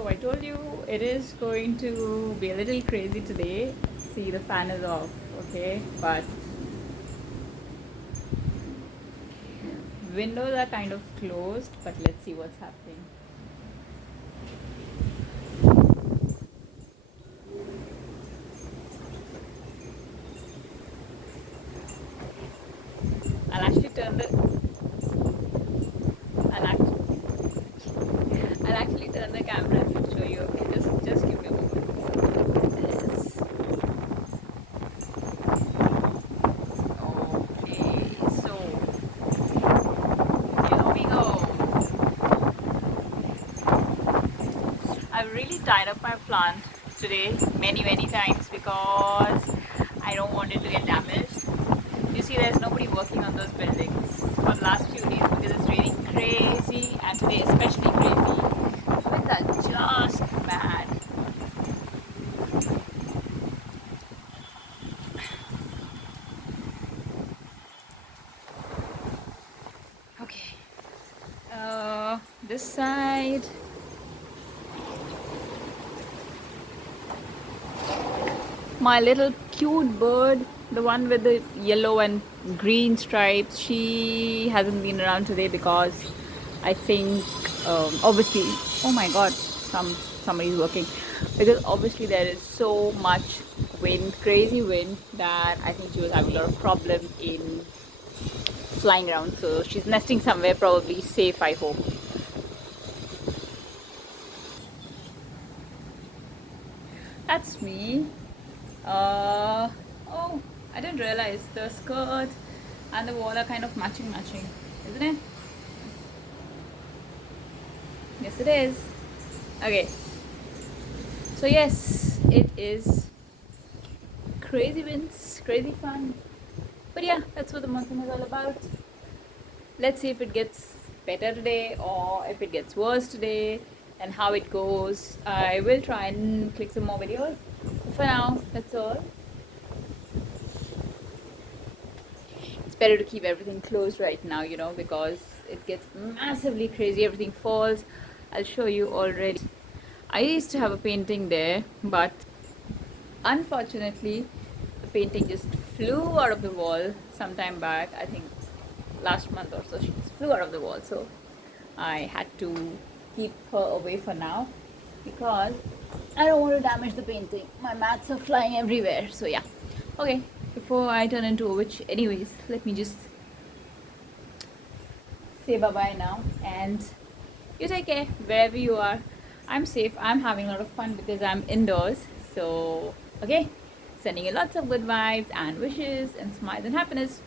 So I told you it is going to be a little crazy today. See, the fan is off, okay? But windows are kind of closed, but let's see what's happening. I'll actually turn the I'll actually I'll actually turn the camera and show you. Okay, just give me a moment. Yes. Okay, so here we go. I've really tied up my plant today many times because I don't want it to get damaged. You see, there's nobody working on those buildings for the last few days because it's raining crazy, and today especially crazy. Winds are just mad. Okay, this side. My little cute bird, the one with the yellow and green stripes, she hasn't been around today because I think obviously, oh my god, somebody's working, because obviously there is so much wind, crazy wind, that I think she was having a lot of problem in flying around, so she's nesting somewhere probably safe, I hope. That's me. Oh, I didn't realize the skirt and the wall are kind of matching, isn't it? Yes, it is. Okay, so yes, it is crazy winds, crazy fun. But yeah, that's what the monsoon is all about. Let's see if it gets better today or if it gets worse today and how it goes. I will try and click some more videos. For now, that's all. It's better to keep everything closed right now, because it gets massively crazy. Everything falls. I'll show you already. I used to have a painting there, but unfortunately the painting just flew out of the wall sometime back. I think last month or so she just flew out of the wall, so I had to keep her away for now because I don't want to damage the painting. My mats are flying everywhere, so yeah. Okay, before I turn into a witch, anyways, let me just say bye bye now, and you take care wherever you are. I'm safe. I'm having a lot of fun because I'm indoors. So, okay, sending you lots of good vibes and wishes and smiles and happiness.